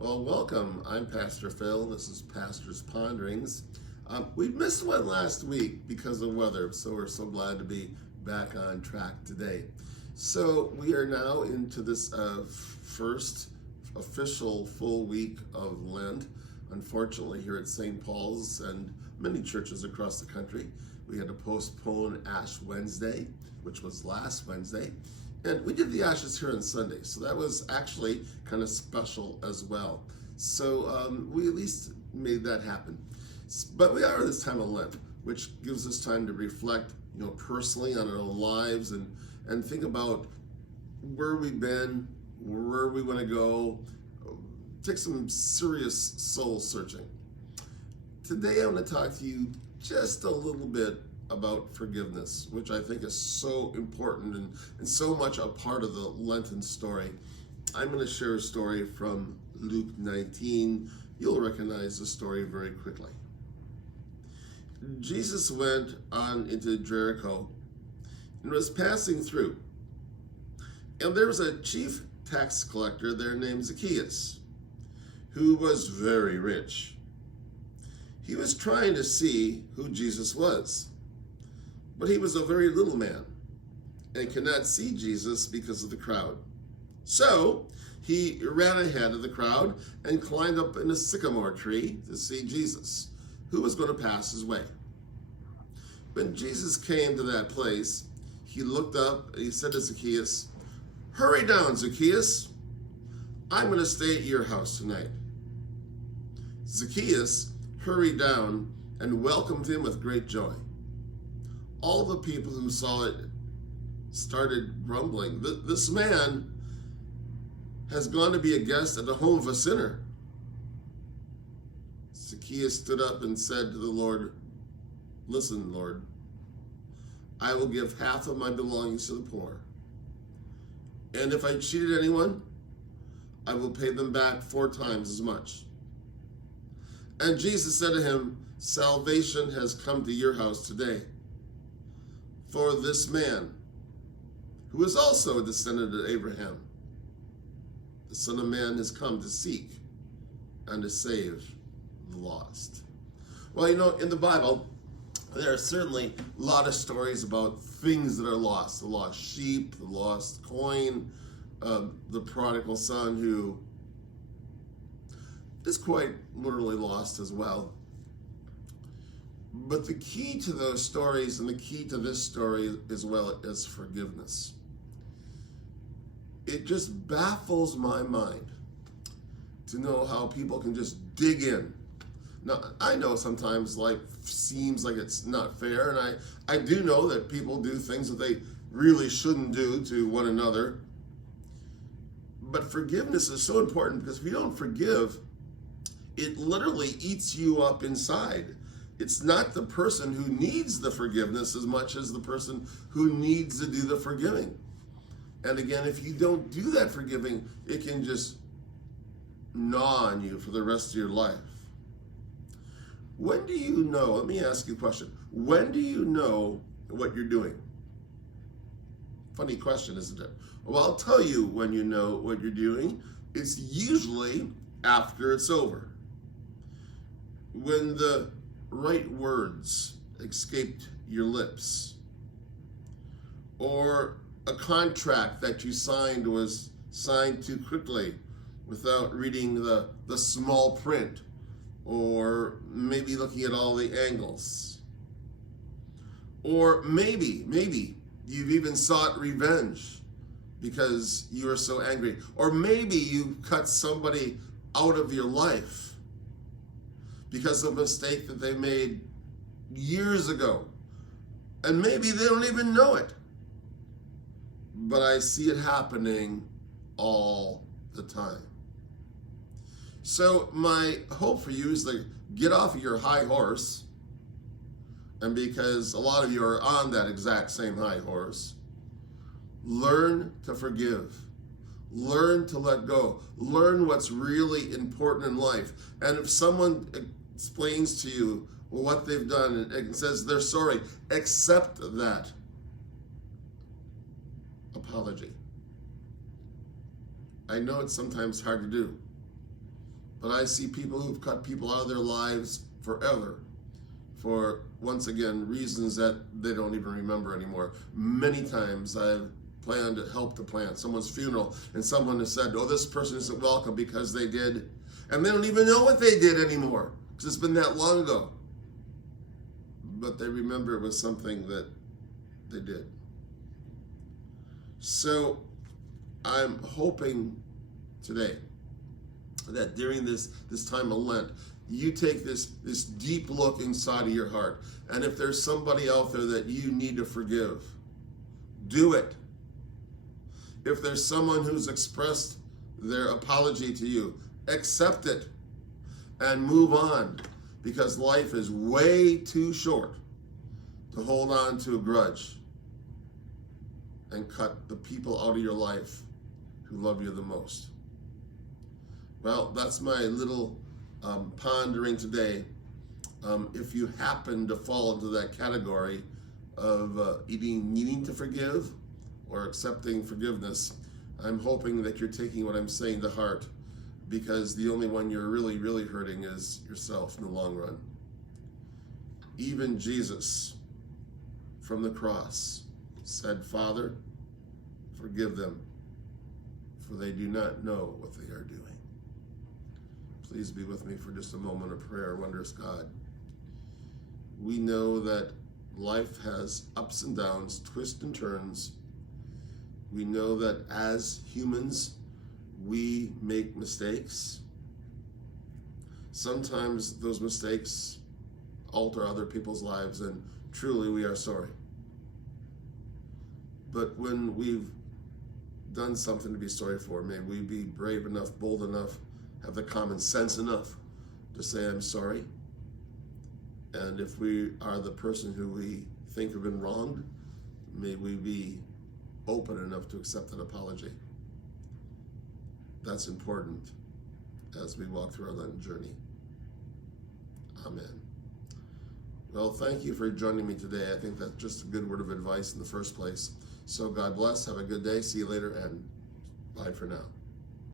Well, welcome. I'm Pastor Phil. This is Pastor's Ponderings. We missed one last week because of weather, so we're so glad to be back on track today. So we are now into this first official full week of Lent. Unfortunately, here at St. Paul's and many churches across the country, we had to postpone Ash Wednesday, which was last Wednesday. And we did the ashes here on Sunday, so that was actually kind of special as well. So we at least made that happen. But we are at this time of Lent, which gives us time to reflect, personally on our own lives and think about where we've been, where we want to go, take some serious soul searching. Today I want to talk to you just a little bit about forgiveness, which I think is so important and so much a part of the Lenten story. I'm going to share a story from Luke 19. You'll recognize the story very quickly. Jesus went on into Jericho and was passing through. And there was a chief tax collector there named Zacchaeus, who was very rich. He was trying to see who Jesus was. But he was a very little man and could not see Jesus because of the crowd. So he ran ahead of the crowd and climbed up in a sycamore tree to see Jesus, who was going to pass his way. When Jesus came to that place, he looked up and he said to Zacchaeus, "Hurry down, Zacchaeus. I'm going to stay at your house tonight." Zacchaeus hurried down and welcomed him with great joy. All the people who saw it started grumbling. This man has gone to be a guest at the home of a sinner. Zacchaeus stood up and said to the Lord, "Listen, Lord, I will give half of my belongings to the poor. And if I cheated anyone, I will pay them back 4 times as much." And Jesus said to him, "Salvation has come to your house today. For this man, who is also a descendant of Abraham, the Son of Man has come to seek and to save the lost." Well, in the Bible, there are certainly a lot of stories about things that are lost. The lost sheep, the lost coin, the prodigal son who is quite literally lost as well. But the key to those stories and the key to this story as well is forgiveness. It just baffles my mind to know how people can just dig in. Now, I know sometimes life seems like it's not fair, and I do know that people do things that they really shouldn't do to one another. But forgiveness is so important because if you don't forgive, it literally eats you up inside. It's not the person who needs the forgiveness as much as the person who needs to do the forgiving. And again, if you don't do that forgiving, it can just gnaw on you for the rest of your life. When do you know? Let me ask you a question. When do you know what you're doing? Funny question, isn't it? Well, I'll tell you when you know what you're doing. It's usually after it's over. When the right words escaped your lips, or a contract that you signed was signed too quickly without reading the small print, or maybe looking at all the angles, or maybe you've even sought revenge because you were so angry, or maybe you cut somebody out of your life because of a mistake that they made years ago. And maybe they don't even know it. But I see it happening all the time. So my hope for you is to get off of your high horse, and because a lot of you are on that exact same high horse, learn to forgive. Learn to let go. Learn what's really important in life. And if someone explains to you what they've done and says they're sorry, accept that apology. I know it's sometimes hard to do, But I see people who've cut people out of their lives forever for, once again, reasons that they don't even remember anymore. Many times I've planned to help to plan someone's funeral, and someone has said, oh, this person isn't welcome because they did, and they don't even know what they did anymore because it's been that long ago. But they remember it was something that they did. So I'm hoping today that during this time of Lent, you take this deep look inside of your heart. And if there's somebody out there that you need to forgive, do it. If there's someone who's expressed their apology to you, accept it and move on, because life is way too short to hold on to a grudge and cut the people out of your life who love you the most. Well, that's my little pondering today. If you happen to fall into that category of needing to forgive or accepting forgiveness, I'm hoping that you're taking what I'm saying to heart, because the only one you're really, really hurting is yourself in the long run. Even Jesus from the cross said, Father, forgive them, for they do not know what they are doing. Please be with me for just a moment of prayer. Wondrous God, we know that life has ups and downs, twists and turns. We know that as humans, we make mistakes. Sometimes those mistakes alter other people's lives, and truly we are sorry. But when we've done something to be sorry for, may we be brave enough, bold enough, have the common sense enough to say, I'm sorry. And if we are the person who we think have been wronged, may we be open enough to accept an apology. That's important as we walk through our Lenten journey. Amen. Well, thank you for joining me today. I think that's just a good word of advice in the first place. So God bless. Have a good day. See you later, and bye for now.